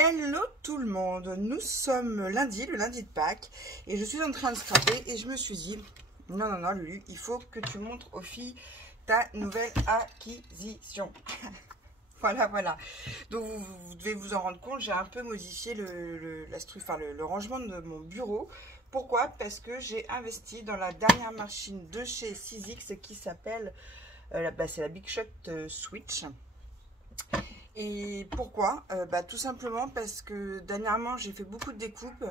Hello tout le monde, nous sommes lundi, le lundi de Pâques, et je suis en train de scraper et je me suis dit, non, Lulu, il faut que tu montres aux filles ta nouvelle acquisition. Voilà. Donc vous devez vous en rendre compte, j'ai un peu modifié le rangement de mon bureau. Pourquoi? Parce que j'ai investi dans la dernière machine de chez Sizzix qui s'appelle, c'est la Big Shot Switch. Et pourquoi? Tout simplement parce que dernièrement j'ai fait beaucoup de découpes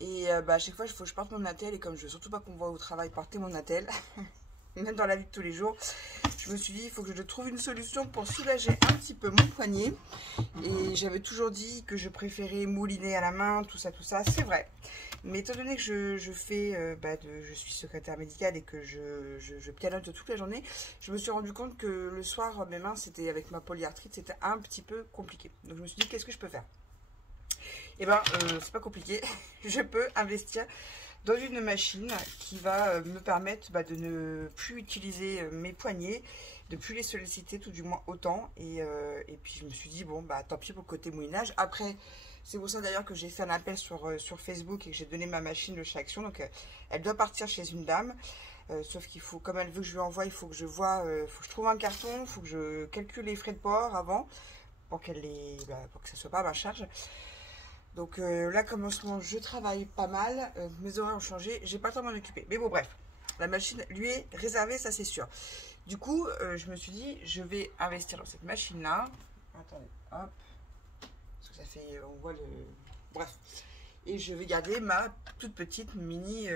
et à chaque fois il faut que je porte mon attel, et comme je veux surtout pas qu'on voit au travail porter mon attel, même dans la vie de tous les jours, je me suis dit il faut que je trouve une solution pour soulager un petit peu mon poignet. Et j'avais toujours dit que je préférais mouliner à la main, tout ça, c'est vrai. Mais étant donné que je suis secrétaire médicale et que je pianote toute la journée, je me suis rendu compte que le soir, mes mains, c'était avec ma polyarthrite, c'était un petit peu compliqué. Donc je me suis dit, qu'est-ce que je peux faire? Eh ben, c'est pas compliqué. Je peux investir dans une machine qui va me permettre de ne plus utiliser mes poignets, de plus les solliciter, tout du moins autant. Et puis je me suis dit, bon, tant pis pour le côté moulinage. Après, c'est pour ça d'ailleurs que j'ai fait un appel sur Facebook et que j'ai donné ma machine de chez Action. Donc elle doit partir chez une dame. Sauf qu'il faut, comme elle veut que je lui envoie, il faut que je vois, faut que je trouve un carton, il faut que je calcule les frais de port avant pour que ça soit pas à ma charge. Donc là, comme en ce moment, je travaille pas mal, mes horaires ont changé, j'ai pas le temps de m'en occuper. Mais bon, bref, la machine lui est réservée, ça c'est sûr. Du coup, je me suis dit, je vais investir dans cette machine-là. Attendez, hop. Parce que ça fait, on voit le... Bref. Et je vais garder ma toute petite mini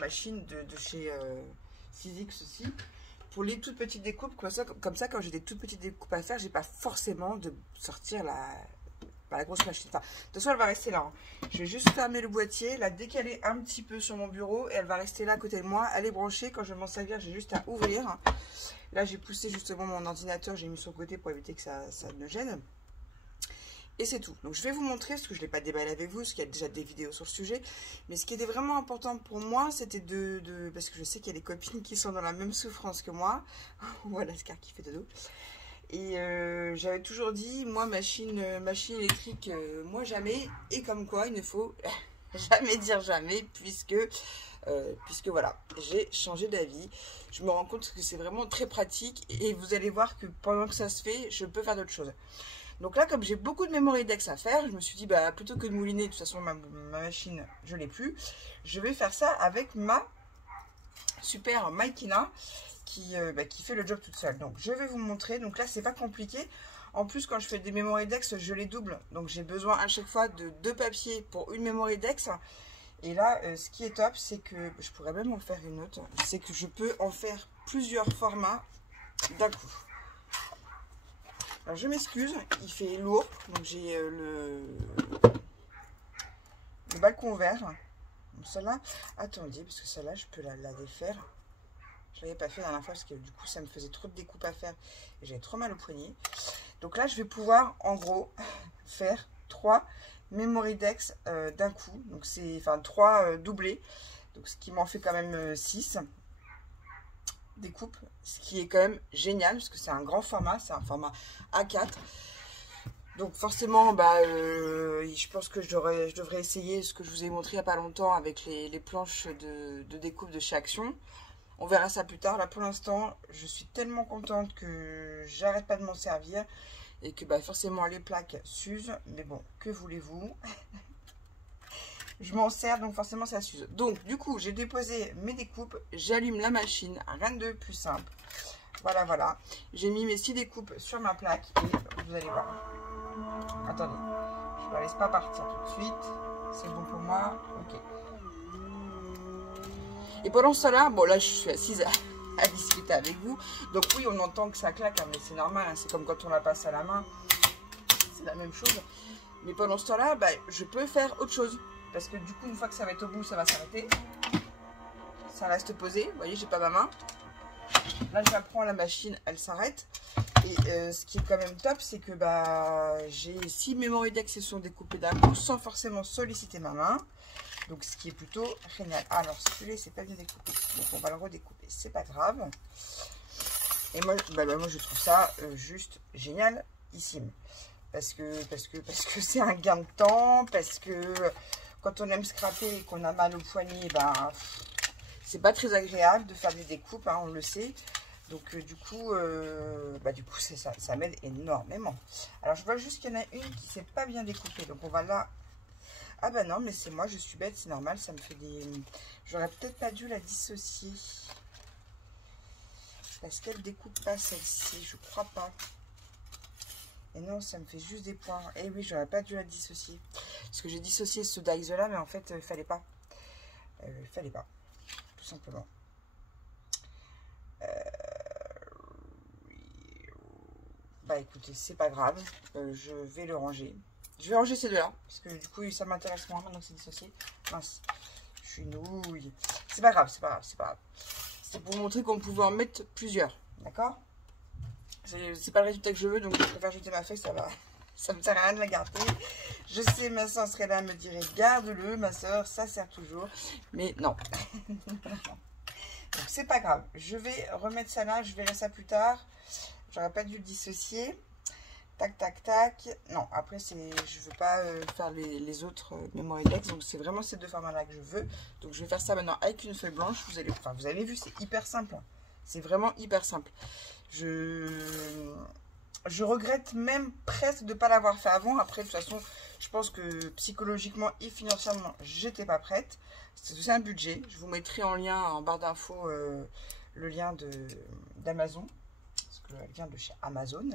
machine de chez Sizzix aussi. Pour les toutes petites découpes, comme ça, quand j'ai des toutes petites découpes à faire, j'ai pas forcément de sortir la grosse machine. Enfin, de toute façon, elle va rester là. Je vais juste fermer le boîtier, la décaler un petit peu sur mon bureau et elle va rester là à côté de moi. Elle est branchée. Quand je vais m'en servir, j'ai juste à ouvrir. Là, j'ai poussé justement mon ordinateur, j'ai mis sur le côté pour éviter que ça me gêne. Et c'est tout. Donc, je vais vous montrer, parce que je ne l'ai pas déballé avec vous, parce qu'il y a déjà des vidéos sur le sujet. Mais ce qui était vraiment important pour moi, c'était parce que je sais qu'il y a des copines qui sont dans la même souffrance que moi. Voilà, Scar qui fait dodo. Et j'avais toujours dit, moi, machine électrique, moi jamais. Et comme quoi, il ne faut jamais dire jamais, puisque voilà, j'ai changé d'avis. Je me rends compte que c'est vraiment très pratique. Et vous allez voir que pendant que ça se fait, je peux faire d'autres choses. Donc là, comme j'ai beaucoup de memory decks à faire, je me suis dit, plutôt que de mouliner, de toute façon, ma machine, je ne l'ai plus. Je vais faire ça avec ma super Makina. Qui fait le job toute seule. Donc je vais vous montrer. Donc là c'est pas compliqué. En plus quand je fais des memory decks, je les double. Donc j'ai besoin à chaque fois de 2 papiers pour une memory decks. Et là ce qui est top, c'est que je pourrais même en faire une autre. C'est que je peux en faire plusieurs formats d'un coup. Alors je m'excuse, il fait lourd. Donc j'ai le balcon vert. Celle-là, attendez, parce que celle-là je peux la défaire. Je ne l'avais pas fait la dernière fois parce que du coup ça me faisait trop de découpes à faire et j'avais trop mal au poignet. Donc là je vais pouvoir en gros faire 3 memory decks d'un coup. Donc c'est 3 doublés. Donc ce qui m'en fait quand même 6 découpes. Ce qui est quand même génial parce que c'est un grand format. C'est un format A4. Donc forcément je pense que je devrais essayer ce que je vous ai montré il n'y a pas longtemps avec les planches de découpe de chez Action. On verra ça plus tard. Là, pour l'instant, je suis tellement contente que j'arrête pas de m'en servir. Et que forcément, les plaques s'usent. Mais bon, que voulez-vous? Je m'en sers, donc forcément, ça s'use. Donc, du coup, j'ai déposé mes découpes. J'allume la machine. Rien de plus simple. Voilà. J'ai mis mes 6 découpes sur ma plaque. Et vous allez voir. Attendez. Je ne la laisse pas partir tout de suite. C'est bon pour moi. Ok. Et pendant ce temps-là, bon là je suis assise à discuter avec vous. Donc oui, on entend que ça claque, hein, mais c'est normal, hein, c'est comme quand on la passe à la main. C'est la même chose. Mais pendant ce temps-là, je peux faire autre chose. Parce que du coup, une fois que ça va être au bout, ça va s'arrêter. Ça reste posé. Vous voyez, j'ai pas ma main. Là, j'apprends la machine, elle s'arrête. Et ce qui est quand même top, c'est que j'ai 6 memory decks qui sont découpés d'un coup sans forcément solliciter ma main. Donc ce qui est plutôt génial. Alors celui-là c'est pas bien découpé, donc on va le redécouper, c'est pas grave. Et moi, moi je trouve ça juste génial ici. parce que c'est un gain de temps, parce que quand on aime scraper et qu'on a mal au poignet, ben, c'est pas très agréable de faire des découpes, hein, on le sait. Donc du coup ça m'aide énormément. Alors je vois juste qu'il y en a une qui s'est pas bien découpée, donc on va là. Ah bah non, mais c'est moi, je suis bête, c'est normal, ça me fait des... J'aurais peut-être pas dû la dissocier. Parce qu'elle découpe pas celle-ci, je crois pas. Et non, ça me fait juste des points. Et oui, j'aurais pas dû la dissocier. Parce que j'ai dissocié ce dies là, mais en fait, fallait pas. Fallait pas, tout simplement. Bah écoutez, c'est pas grave. Je vais le ranger. Je vais ranger ces deux-là. Parce que du coup, ça m'intéresse moins maintenant que c'est dissocié. Mince, je suis nouille. C'est pas grave, c'est pas grave, c'est pas grave. C'est pour vous montrer qu'on pouvait en mettre plusieurs. D'accord? C'est pas le résultat que je veux, donc je préfère jeter ma feuille, ça va. Ça me sert à rien de la garder. Je sais, ma soeur serait là, me dirait garde-le, ma soeur, ça sert toujours. Mais non. Donc c'est pas grave. Je vais remettre ça là, je verrai ça plus tard. J'aurais pas dû le dissocier. Tac, tac, tac. Non, après, je veux pas faire les autres Memoredex. Donc c'est vraiment ces deux formats-là que je veux. Donc je vais faire ça maintenant avec une feuille blanche. Vous avez vu, c'est hyper simple. C'est vraiment hyper simple. Je regrette même presque de ne pas l'avoir fait avant. Après, de toute façon, je pense que psychologiquement et financièrement, j'étais pas prête. C'est aussi un budget. Je vous mettrai en lien, en barre d'infos, le lien d'Amazon. Parce qu'elle vient de chez Amazon.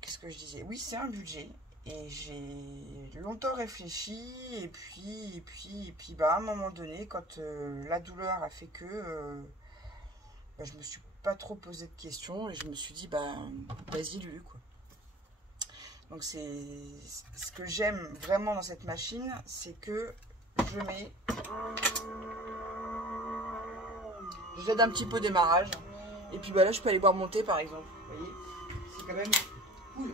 Qu'est-ce que je disais? Oui, c'est un budget. Et j'ai longtemps réfléchi. Et puis bah, à un moment donné, quand la douleur a fait que... bah, je me suis pas trop posé de questions et je me suis dit bah vas-y Lulu quoi. Donc c'est ce que j'aime vraiment dans cette machine, c'est que j'aide un petit peu au démarrage et puis bah là je peux aller boire mon thé par exemple, vous voyez, c'est quand même cool.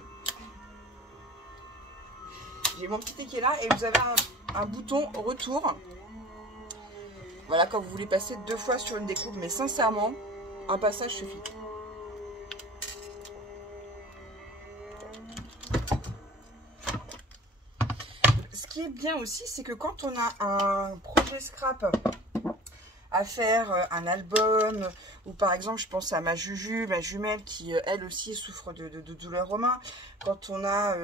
J'ai mon petit thé qui est là et vous avez un bouton retour, voilà, quand vous voulez passer 2 fois sur une découpe, mais sincèrement un passage suffit. Ce qui est bien aussi, c'est que quand on a un projet scrap à faire, un album, ou par exemple, je pense à ma Juju, ma jumelle, qui elle aussi souffre de douleurs aux mains. Quand on a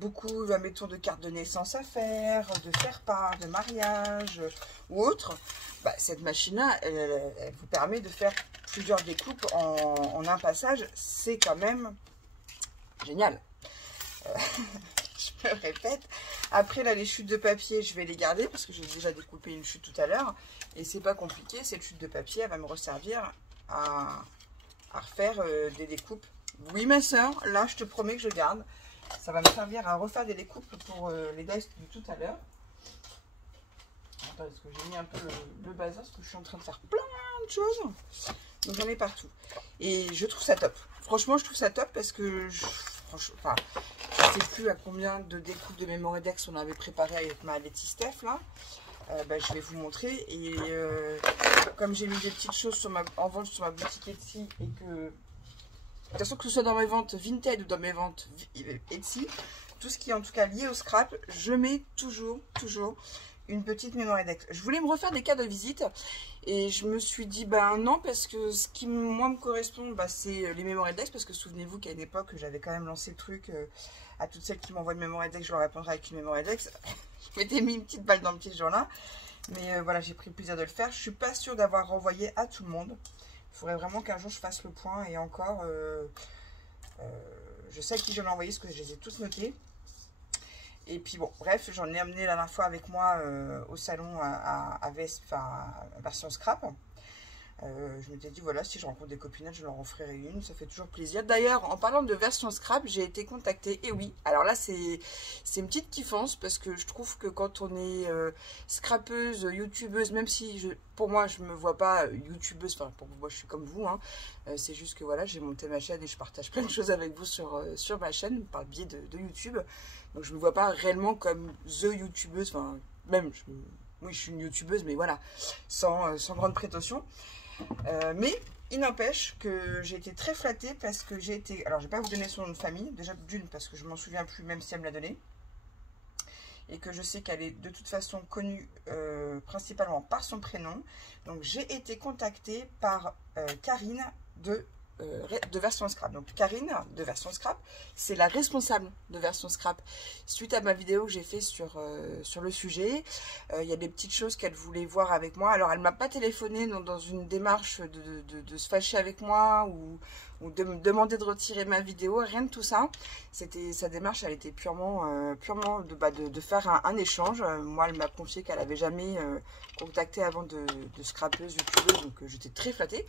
beaucoup, mettons, de cartes de naissance à faire, de faire-part, de mariage ou autre, bah, cette machine-là, elle vous permet de faire plusieurs découpes en un passage. C'est quand même génial. Je me répète. Après, là, les chutes de papier, je vais les garder parce que j'ai déjà découpé une chute tout à l'heure. Et c'est pas compliqué. Cette chute de papier, elle va me resservir à refaire des découpes. Oui, ma soeur, là, je te promets que je garde. Ça va me servir à refaire des découpes pour les dice de tout à l'heure. Attends, parce que j'ai mis un peu le bazar parce que je suis en train de faire plein de choses. Donc, j'en ai partout. Et je trouve ça top. Franchement, je trouve ça top parce que je sais plus à combien de découpes de Memoredex on avait préparé avec ma Letty Steph là. Bah, je vais vous montrer. Et comme j'ai mis des petites choses en vente sur ma boutique Etsy et que de toute façon, que ce soit dans mes ventes Vinted ou dans mes ventes Etsy, tout ce qui est en tout cas lié au scrap, je mets toujours une petite Memoredex. Je voulais me refaire des cartes de visite et je me suis dit ben non, parce que ce qui moi me correspond, bah, c'est les Memoredex, parce que souvenez-vous qu'à une époque j'avais quand même lancé le truc à toutes celles qui m'envoient une Memoredex, je leur répondrai avec une Memoredex. Je m'étais mis une petite balle dans le pied ce jour-là, mais voilà, j'ai pris le plaisir de le faire. Je suis pas sûre d'avoir renvoyé à tout le monde. Il faudrait vraiment qu'un jour je fasse le point, et encore je sais à qui je l'ai envoyé parce que je les ai tous notés. Et puis bon, bref, j'en ai amené la dernière fois avec moi au salon à version scrap. Je m'étais dit, voilà, si je rencontre des copinettes, je leur en ferai une, ça fait toujours plaisir. D'ailleurs, en parlant de version scrap, j'ai été contactée, et oui, alors là, c'est une petite kiffance, parce que je trouve que quand on est scrapeuse, youtubeuse, même si, pour moi, je me vois pas youtubeuse, enfin, pour moi, je suis comme vous, hein, c'est juste que, voilà, j'ai monté ma chaîne et je partage plein de choses avec vous sur ma chaîne, par le biais de YouTube, donc je me vois pas réellement comme the youtubeuse, enfin, même, oui, je suis une youtubeuse, mais voilà, sans grande prétention. Mais Il n'empêche que j'ai été très flattée parce que j'ai été... Alors, je ne vais pas vous donner son nom de famille. Déjà, d'une, parce que je m'en souviens plus, même si elle me l'a donné. Et que je sais qu'elle est de toute façon connue principalement par son prénom. Donc, j'ai été contactée par Karine de Version Scrap. Donc, Karine de Version Scrap, c'est la responsable de Version Scrap. Suite à ma vidéo que j'ai fait sur le sujet, il y a des petites choses qu'elle voulait voir avec moi. Alors, elle ne m'a pas téléphoné dans une démarche de se fâcher avec moi ou de me demander de retirer ma vidéo, rien de tout ça. C'était sa démarche, elle était purement de faire un échange. Moi, elle m'a confié qu'elle n'avait jamais contacté avant de scrapeuse, youtubeuse, donc j'étais très flattée.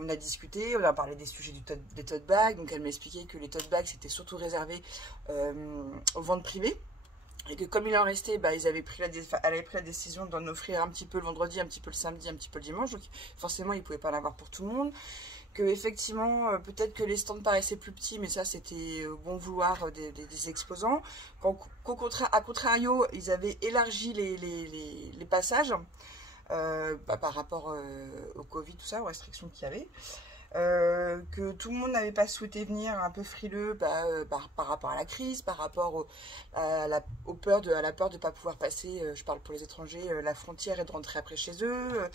On a discuté, on a parlé des sujets des tote bags, donc elle m'a expliqué que les tote bags c'était surtout réservé aux ventes privées. Et que comme il en restait, elle avait pris la décision d'en offrir un petit peu le vendredi, un petit peu le samedi, un petit peu le dimanche. Donc forcément, il ne pouvait pas en avoir pour tout le monde. Que effectivement, peut-être que les stands paraissaient plus petits, mais ça c'était au bon vouloir des exposants. A contrario, ils avaient élargi les passages par rapport au Covid, tout ça, aux restrictions qu'il y avait. Que tout le monde n'avait pas souhaité venir, un peu frileux par rapport à la crise, par rapport à la peur de ne pas pouvoir passer, je parle pour les étrangers, la frontière et de rentrer après chez eux,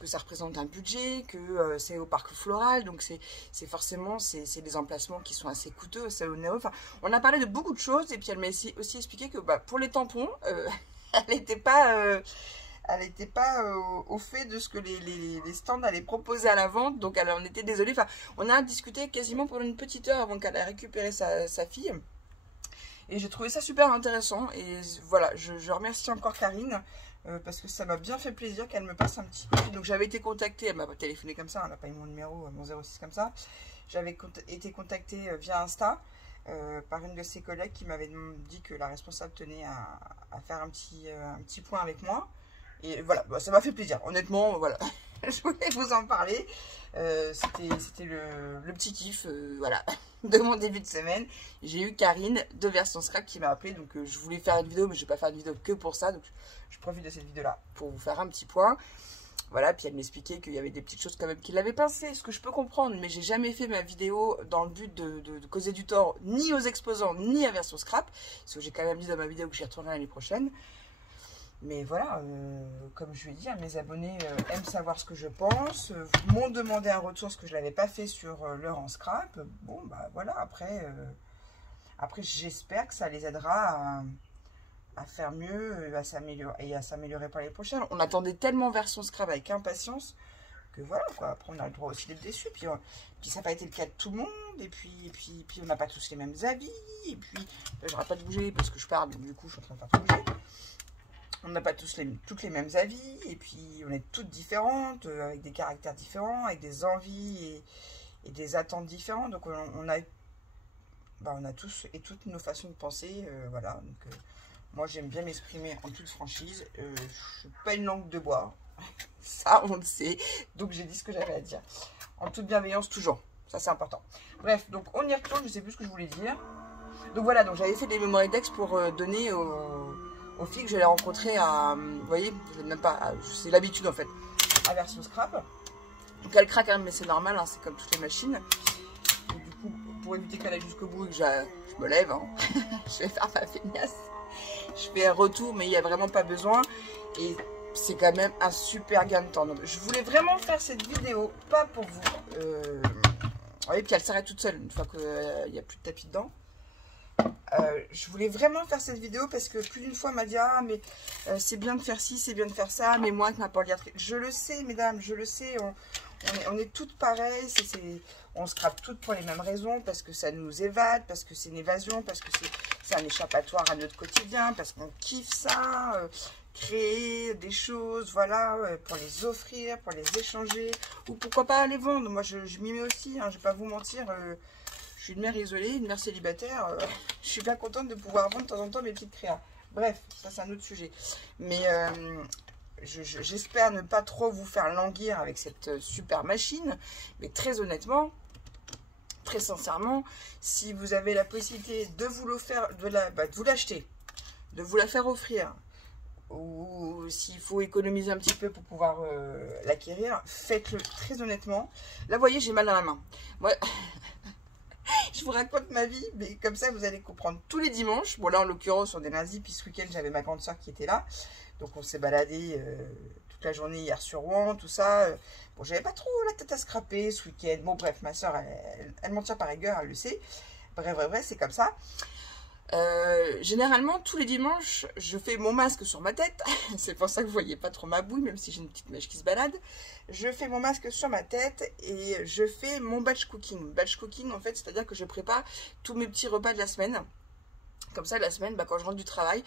que ça représente un budget, que c'est au parc floral, donc c'est forcément des emplacements qui sont assez coûteux, c'est au néo. Enfin, on a parlé de beaucoup de choses, et puis elle m'a aussi expliqué que pour les tampons, elle n'était pas... elle n'était pas au fait de ce que les stands allaient proposer à la vente, donc elle en était désolée. Enfin, on a discuté quasiment pendant une petite heure avant qu'elle ait récupéré sa fille. Et j'ai trouvé ça super intéressant. Et voilà, je remercie encore Karine, parce que ça m'a bien fait plaisir qu'elle me passe un petit coup de fil. Donc j'avais été contactée, elle m'a pas téléphoné comme ça, elle n'a pas eu mon numéro, mon 06 comme ça. J'avais été contactée via Insta. Par une de ses collègues qui m'avait dit que la responsable tenait à faire un petit point avec moi. Et voilà, ça m'a fait plaisir. Honnêtement, voilà, je voulais vous en parler. C'était le petit kiff, voilà, de mon début de semaine. J'ai eu Karine de Version Scrap qui m'a appelé. Donc, je voulais faire une vidéo, mais je ne vais pas faire une vidéo que pour ça. Donc, je profite de cette vidéo-là pour vous faire un petit point. Voilà, puis elle m'expliquait qu'il y avait des petites choses quand même qui l'avaient pincé, ce que je peux comprendre. Mais j'ai jamais fait ma vidéo dans le but de causer du tort ni aux exposants, ni à Version Scrap. Parce que j'ai quand même dit dans ma vidéo que j'y retournerai l'année prochaine. Mais voilà, comme je lui ai dit, mes abonnés aiment savoir ce que je pense, m'ont demandé un retour, ce que je ne l'avais pas fait sur leur en scrap. Bon, bah voilà, après j'espère que ça les aidera à faire mieux, à s'améliorer pour les prochaines. On attendait tellement Version Scrap avec impatience que voilà, quoi. Après on a le droit aussi d'être déçus, puis ça n'a pas été le cas de tout le monde, et puis on n'a pas tous les mêmes avis, et puis je n'arrête pas de bouger parce que je parle, donc du coup je suis en train de faire tout bouger. On n'a pas toutes les mêmes avis, et puis on est toutes différentes, avec des caractères différents, avec des envies et des attentes différentes. Donc on a tous et toutes nos façons de penser, voilà. Donc moi j'aime bien m'exprimer en toute franchise. Je ne suis pas une langue de bois, ça on le sait. Donc j'ai dit ce que j'avais à dire, en toute bienveillance toujours. Ça c'est important. Bref, donc on y retourne. Je sais plus ce que je voulais dire. Donc voilà, donc j'avais fait des memory decks pour donner aux filles que j'allais rencontrer à, vous voyez, même pas, c'est l'habitude en fait, à Version Scrap. Donc elle craque, hein, mais c'est normal, hein, c'est comme toutes les machines. Donc, du coup, pour éviter qu'elle aille jusqu'au bout et que je me lève, hein, je vais faire ma feignasse. Je fais un retour, mais il n'y a vraiment pas besoin. Et c'est quand même un super gain de temps. Donc, je voulais vraiment faire cette vidéo, pas pour vous. Vous voyez, puis elle s'arrête toute seule une fois qu'il n'y a plus de tapis dedans. Je voulais vraiment faire cette vidéo parce que plus d'une fois elle m'a dit ah mais c'est bien de faire ci, c'est bien de faire ça, mais moi avec ma polyarthrite, je le sais mesdames, je le sais, on est toutes pareilles, on scrape toutes pour les mêmes raisons, parce que ça nous évade, parce que c'est une évasion, parce que c'est un échappatoire à notre quotidien, parce qu'on kiffe ça, créer des choses, voilà, pour les offrir, pour les échanger, ou pourquoi pas les vendre. Moi je m'y mets aussi, hein, je vais pas vous mentir. Je suis une mère isolée, une mère célibataire. Je suis bien contente de pouvoir vendre de temps en temps mes petites créas. Bref, ça c'est un autre sujet. Mais j'espère ne pas trop vous faire languir avec cette super machine. Mais très honnêtement, très sincèrement, si vous avez la possibilité de vous l'acheter, de vous la faire offrir ou s'il faut économiser un petit peu pour pouvoir l'acquérir, faites-le très honnêtement. Là, vous voyez, j'ai mal à la main. Moi, je vous raconte ma vie, mais comme ça, vous allez comprendre. Tous les dimanches, bon là, en l'occurrence, on est lundi, puis ce week-end, j'avais ma grande soeur qui était là. Donc, on s'est baladé toute la journée hier sur Rouen, tout ça. Bon, j'avais pas trop la tête à scraper ce week-end. Bon, bref, ma soeur, elle m'en tient par rigueur, elle le sait. Bref, c'est comme ça. Généralement, tous les dimanches, je fais mon masque sur ma tête. C'est pour ça que vous voyez pas trop ma bouille, même si j'ai une petite mèche qui se balade. Je fais mon masque sur ma tête et je fais mon batch cooking. Batch cooking, en fait, c'est-à-dire que je prépare tous mes petits repas de la semaine. Comme ça, la semaine, quand je rentre du travail,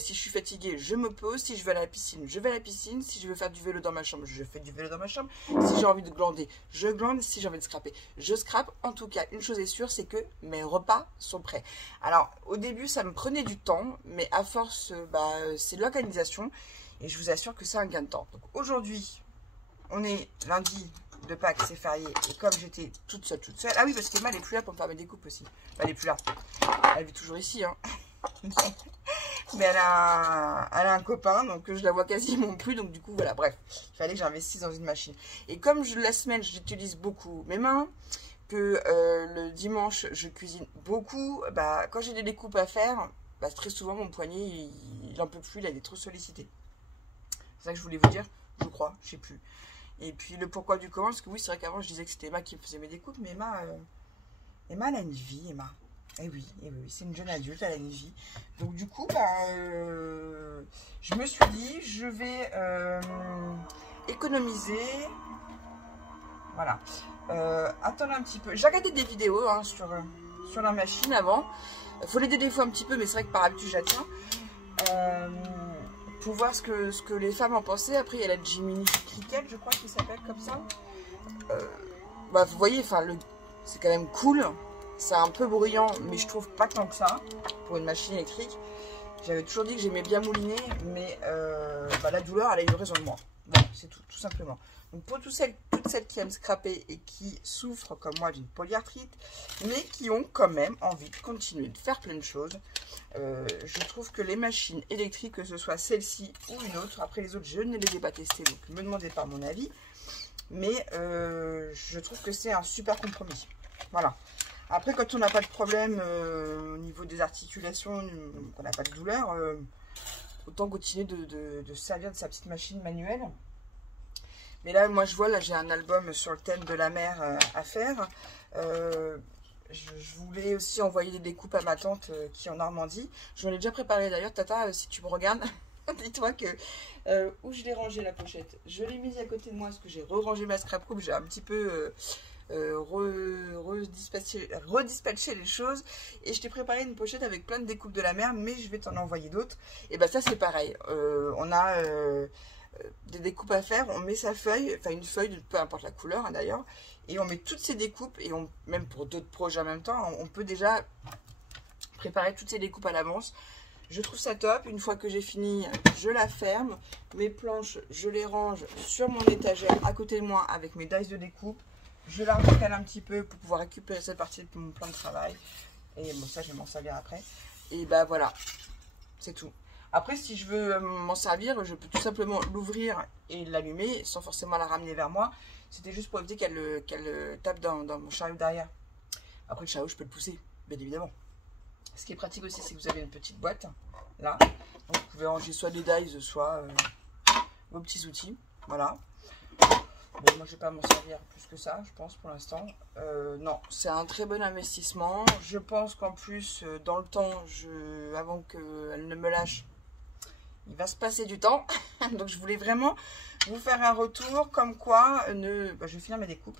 si je suis fatiguée, je me pose. Si je vais à la piscine, je vais à la piscine. Si je veux faire du vélo dans ma chambre, je fais du vélo dans ma chambre. Si j'ai envie de glander, je glande. Si j'ai envie de scraper, je scrape. En tout cas, une chose est sûre, c'est que mes repas sont prêts. Alors, au début, ça me prenait du temps, mais à force, c'est l'organisation. Et je vous assure que c'est un gain de temps. Donc aujourd'hui, on est lundi de Pâques, c'est férié. Et comme j'étais toute seule. Ah oui, parce qu'Emma, elle n'est plus là pour me faire mes découpes aussi. Elle n'est plus là. Elle vit toujours ici, hein. Mais elle a un copain, donc je la vois quasiment plus. Donc du coup, voilà, bref. Il fallait que j'investisse dans une machine. Et comme la semaine, j'utilise beaucoup mes mains, que le dimanche, je cuisine beaucoup, quand j'ai des découpes à faire, très souvent, mon poignet, il n'en peut plus, il est trop sollicité. C'est ça que je voulais vous dire, je crois, je sais plus. Et puis le pourquoi du comment, parce que oui, c'est vrai qu'avant, je disais que c'était Emma qui me faisait mes découpes, mais Emma, elle a une vie, Emma. Et oui, c'est une jeune adulte, elle a une vie. Donc du coup, je me suis dit, je vais économiser. Voilà. Attendre un petit peu. J'ai regardé des vidéos sur la machine avant. Il faut l'aider des fois un petit peu, mais c'est vrai que par habitude, j'attends. Pour voir ce que les femmes en pensaient. Après, il y a la Jiminy Cricket, je crois qu'il s'appelle comme ça. Vous voyez, c'est quand même cool. C'est un peu bruyant, mais je trouve pas tant que ça pour une machine électrique. J'avais toujours dit que j'aimais bien mouliner, mais la douleur, elle a eu raison de moi. Voilà, c'est tout simplement. Donc pour toutes celles qui aiment scraper et qui souffrent comme moi d'une polyarthrite, mais qui ont quand même envie de continuer de faire plein de choses, je trouve que les machines électriques, que ce soit celle-ci ou une autre, après les autres je ne les ai pas testées, donc ne me demandez pas mon avis, mais je trouve que c'est un super compromis. Voilà. Après, quand on n'a pas de problème au niveau des articulations, qu'on n'a pas de douleur, autant continuer de servir de sa petite machine manuelle. Mais là, moi, je vois, là, j'ai un album sur le thème de la mer à faire. Je voulais aussi envoyer des découpes à ma tante qui est en Normandie. Je l'ai déjà préparé d'ailleurs, Tata, si tu me regardes. Dis-toi que où je l'ai rangé la pochette. Je l'ai mise à côté de moi parce que j'ai re-rangé ma scrap coupe. J'ai un petit peu redispatcher les choses, et je t'ai préparé une pochette avec plein de découpes de la mer, mais je vais t'en envoyer d'autres. Et ça c'est pareil, on a des découpes à faire, on met sa feuille, enfin une feuille, peu importe la couleur d'ailleurs, et on met toutes ces découpes, et même pour d'autres projets en même temps, on peut déjà préparer toutes ces découpes à l'avance. Je trouve ça top. Une fois que j'ai fini, je la ferme, mes planches, je les range sur mon étagère à côté de moi avec mes dies de découpe. Je la recale un petit peu pour pouvoir récupérer cette partie de mon plan de travail. Et bon, ça, je vais m'en servir après. Et voilà, c'est tout. Après, si je veux m'en servir, je peux tout simplement l'ouvrir et l'allumer sans forcément la ramener vers moi. C'était juste pour éviter qu'elle tape dans mon chariot derrière. Après, le chariot, je peux le pousser, bien évidemment. Ce qui est pratique aussi, c'est que vous avez une petite boîte, là. Donc, vous pouvez ranger soit des dies, soit vos petits outils. Voilà. Bon, moi, je ne vais pas m'en servir plus que ça, je pense, pour l'instant. Non, c'est un très bon investissement. Je pense qu'en plus, dans le temps, avant qu'elle ne me lâche, il va se passer du temps. Donc, je voulais vraiment vous faire un retour comme quoi je vais finir mes découpes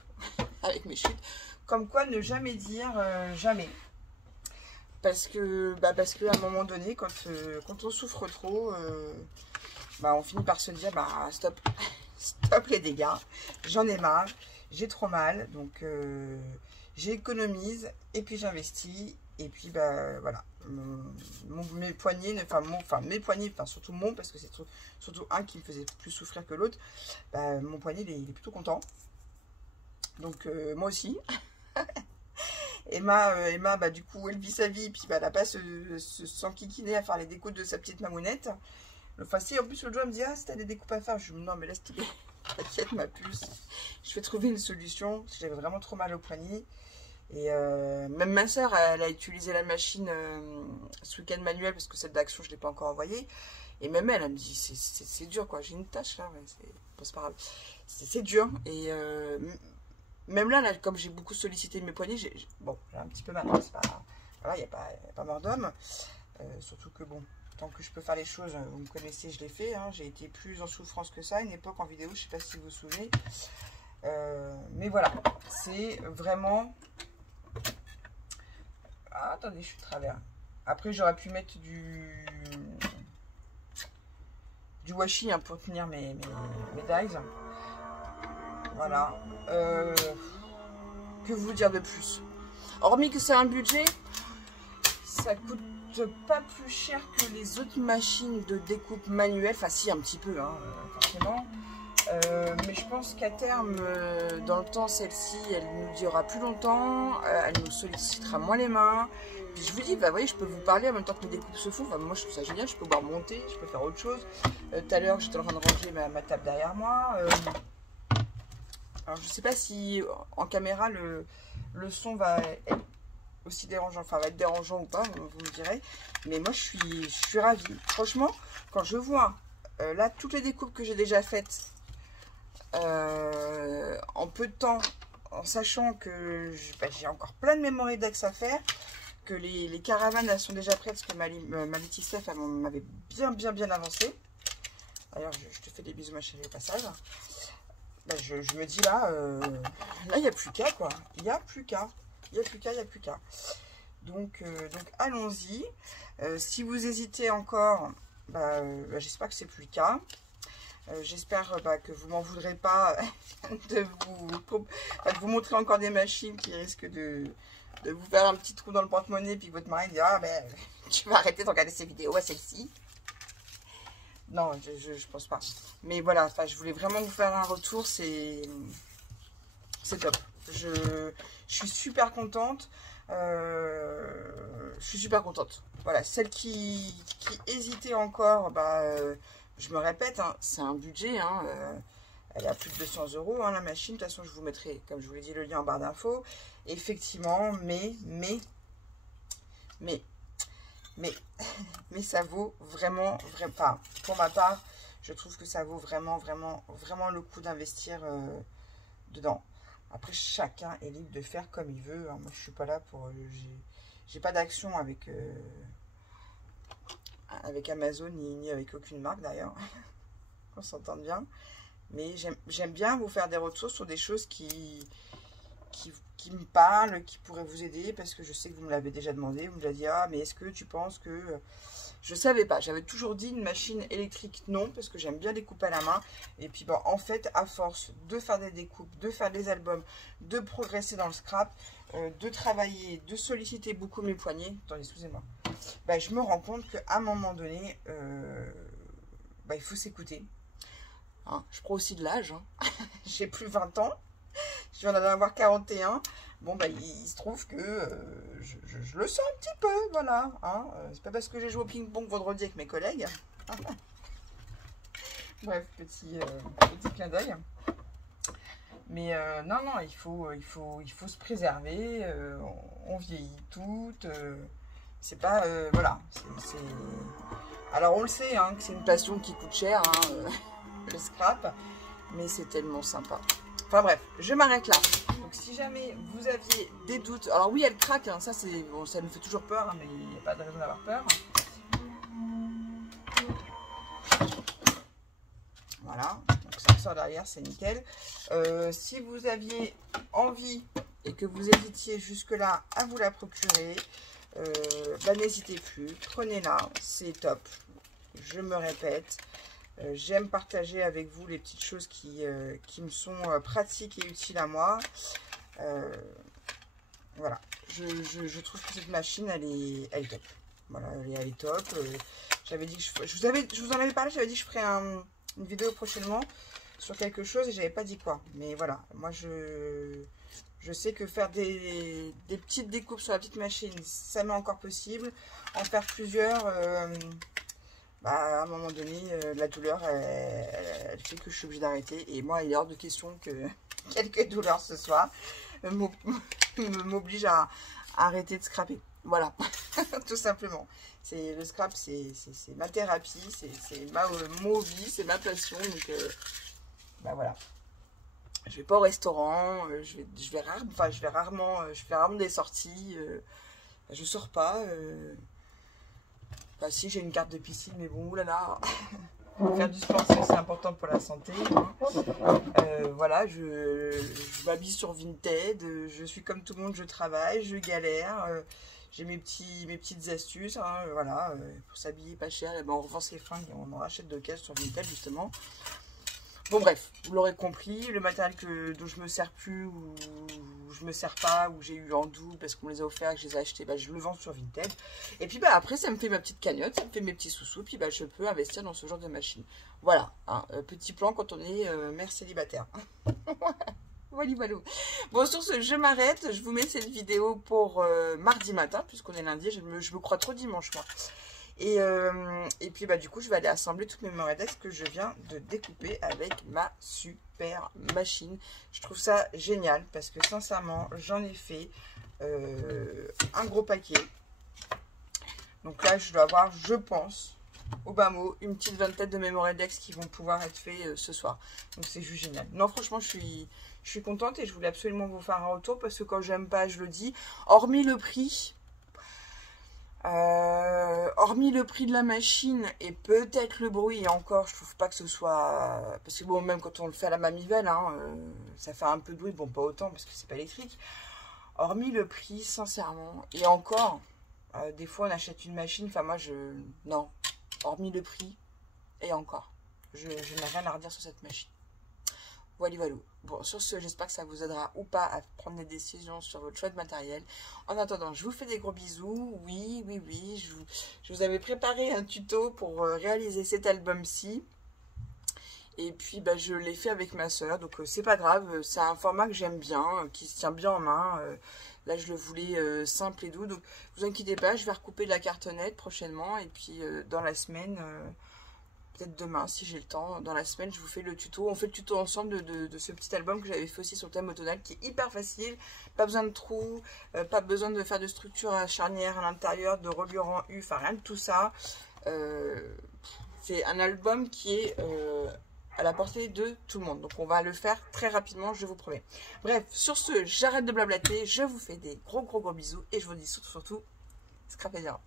avec mes chutes. Comme quoi ne jamais dire jamais. Parce que à un moment donné, quand on souffre trop, on finit par se dire stop. Stop les dégâts, j'en ai marre, j'ai trop mal, donc j'économise et puis j'investis, et puis voilà, mes poignets, surtout parce que c'est surtout un qui me faisait plus souffrir que l'autre, mon poignet il est plutôt content, donc moi aussi. Emma, du coup elle vit sa vie, puis elle n'a pas s'enquiquiner à faire les découpes de sa petite mamounette. Enfin, si, en plus, l'autre jour, elle me dit, ah, si t'as des découpes à faire, je me dis, non, mais laisse tomber. T'inquiète, ma puce. Je vais trouver une solution, parce que j'avais vraiment trop mal au poignet. Et même ma soeur, elle a utilisé la machine ce week-end manuel, parce que celle d'action, je ne l'ai pas encore envoyée. Et même elle me dit, c'est dur, quoi. J'ai une tâche, là, c'est pas grave. C'est dur. Et même là, comme j'ai beaucoup sollicité mes poignets, bon, j'ai un petit peu mal. C'est pas, voilà, il n'y a pas mort d'homme. Surtout que, bon, tant que je peux faire les choses, vous me connaissez, je l'ai fait. Hein, j'ai été plus en souffrance que ça. À une époque, en vidéo, je ne sais pas si vous vous souvenez. Mais voilà, c'est vraiment... Ah, attendez, je suis de travers. Après, j'aurais pu mettre du washi hein, pour tenir mes dies. Voilà. Que vous dire de plus? Hormis que c'est un budget, ça coûte pas plus cher que les autres machines de découpe manuelle. Enfin, si, un petit peu, hein, forcément. Mais je pense qu'à terme, dans le temps, celle-ci, elle nous durera plus longtemps, elle nous sollicitera moins les mains. Puis je vous dis, bah, vous voyez, je peux vous parler en même temps que mes découpes se font. Enfin, moi, je trouve ça génial, je peux pouvoir monter, je peux faire autre chose. Tout à l'heure, j'étais en train de ranger ma table derrière moi. Alors, je sais pas si en caméra, le son va être aussi dérangeant, enfin, va être dérangeant ou pas, vous me direz. Mais moi, je suis ravie. Franchement, quand je vois là, toutes les découpes que j'ai déjà faites, en peu de temps, en sachant que j'ai encore plein de memory decks à faire, que les caravanes elles sont déjà prêtes, parce que ma Laetitia elle m'avait bien avancé. D'ailleurs, je te fais des bisous ma chérie au passage. Bah, je me dis là, il n'y a plus qu'à quoi. Il n'y a plus qu'à. Donc allons-y. Si vous hésitez encore, j'espère que c'est plus le cas. J'espère que vous m'en voudrez pas de vous montrer encore des machines qui risquent de vous faire un petit trou dans le porte-monnaie, puis que votre mari dit, ah ben tu vas arrêter de regarder ces vidéos à celle-ci. Non, je pense pas. Mais voilà, je voulais vraiment vous faire un retour, c'est top. Je suis super contente. Voilà, celle qui hésitait encore, je me répète, hein, c'est un budget, hein, elle est à plus de 200 € hein, la machine. De toute façon, je vous mettrai, comme je vous l'ai dit, le lien en barre d'infos. Effectivement, mais ça vaut vraiment, enfin, pour ma part, je trouve que ça vaut vraiment le coup d'investir dedans. Après, chacun est libre de faire comme il veut. Hein. Moi, je suis pas là pour... j'ai pas d'action avec Amazon, ni avec aucune marque, d'ailleurs. On s'entende bien. Mais j'aime bien vous faire des retours sur des choses qui me parlent, qui pourraient vous aider, parce que je sais que vous me l'avez déjà demandé. Vous me l'avez dit, ah, mais est-ce que tu penses que... Je savais pas, j'avais toujours dit une machine électrique non, parce que j'aime bien découper à la main. Et puis bon, en fait, à force de faire des découpes, de faire des albums, de progresser dans le scrap, de travailler, de solliciter beaucoup mes poignets, attendez, excusez-moi, je me rends compte qu'à un moment donné, il faut s'écouter. Hein, je prends aussi de l'âge, hein. J'ai plus 20 ans, je viens d'en avoir 41. Bon, il se trouve que je le sens un petit peu, voilà. Hein. C'est pas parce que j'ai joué au ping-pong vendredi avec mes collègues. Bref, petit clin d'œil. Mais non, il faut se préserver. On vieillit toutes. C'est pas... voilà. Alors, on le sait, hein, que c'est une passion qui coûte cher, hein, le scrap. Mais c'est tellement sympa. Enfin bref, je m'arrête là. Donc si jamais vous aviez des doutes, alors oui elle craque, hein, ça c'est bon, ça nous fait toujours peur, hein, mais il n'y a pas de raison d'avoir peur. Voilà, donc ça ressort derrière, c'est nickel. Si vous aviez envie et que vous hésitiez jusque là à vous la procurer, n'hésitez plus, prenez-la, c'est top. Je me répète. J'aime partager avec vous les petites choses qui me sont pratiques et utiles à moi. Voilà, je trouve que cette machine, elle est top. Voilà, elle est top. J'avais dit que je vous en avais parlé, j'avais dit que je ferais une vidéo prochainement sur quelque chose et j'avais pas dit quoi. Mais voilà, moi je sais que faire des petites découpes sur la petite machine, ça m'est encore possible. En faire plusieurs... bah, à un moment donné, la douleur, elle fait que je suis obligée d'arrêter. Et moi, il est hors de question que quelques douleurs ce soir m'obligent à arrêter de scraper. Voilà, tout simplement. Le scrap, c'est ma thérapie, c'est ma hobby, c'est ma passion. Donc, bah voilà. Je vais pas au restaurant, je vais rarement des sorties. Je sors pas. Bah si, j'ai une carte de piscine, mais bon, oulala. Faire du sport, c'est important pour la santé. Hein. Voilà, je m'habille sur Vinted, je suis comme tout le monde, je travaille, je galère. J'ai mes petites astuces, hein, voilà, pour s'habiller pas cher, et ben on revend ses fringues et on en rachète de cash sur Vinted justement. Bon bref, vous l'aurez compris, le matériel dont je me sers plus ou je me sers pas, ou j'ai eu en double parce qu'on me les a offerts et que je les ai achetés, bah, je le vends sur Vinted. Et puis bah, après ça me fait ma petite cagnotte, ça me fait mes petits sous-sous, puis bah, je peux investir dans ce genre de machine. Voilà, hein, petit plan quand on est mère célibataire. Voilà, voilà. Bon, sur ce, je m'arrête. Je vous mets cette vidéo pour mardi matin, puisqu'on est lundi. Je me crois trop dimanche, moi. Et puis, bah, du coup, je vais aller assembler toutes mes Moredex que je viens de découper avec ma super machine. Je trouve ça génial parce que, sincèrement, j'en ai fait un gros paquet. Donc là, je dois avoir, je pense, au bas mot, une petite vingtaine de mes Moredex qui vont pouvoir être faits ce soir. Donc, c'est juste génial. Non, franchement, je suis contente et je voulais absolument vous faire un retour parce que quand j'aime pas, je le dis. Hormis le prix de la machine et peut-être le bruit, et encore, je trouve pas que ce soit... Parce que bon, même quand on le fait à la manivelle, hein, ça fait un peu de bruit. Bon, pas autant parce que c'est pas électrique. Hormis le prix, sincèrement, et encore, des fois on achète une machine, enfin moi non, hormis le prix, et encore, je n'ai rien à redire sur cette machine. Voilà, voilà. Bon, sur ce, j'espère que ça vous aidera ou pas à prendre des décisions sur votre choix de matériel. En attendant, je vous fais des gros bisous. Oui, je vous avais préparé un tuto pour réaliser cet album-ci. Et puis, bah, je l'ai fait avec ma soeur, donc c'est pas grave. C'est un format que j'aime bien, qui se tient bien en main. Là, je le voulais simple et doux. Donc, vous inquiétez pas, je vais recouper de la cartonnette prochainement. Et puis, dans la semaine... peut-être demain si j'ai le temps, dans la semaine je vous fais le tuto, on fait le tuto ensemble de ce petit album que j'avais fait aussi sur le thème automnal qui est hyper facile, pas besoin de trous, pas besoin de faire de structure à charnière à l'intérieur, de reliure en U, enfin rien de tout ça. C'est un album qui est à la portée de tout le monde, donc on va le faire très rapidement, je vous promets. Bref, sur ce, j'arrête de blablater, je vous fais des gros bisous et je vous dis surtout, scrapez bien.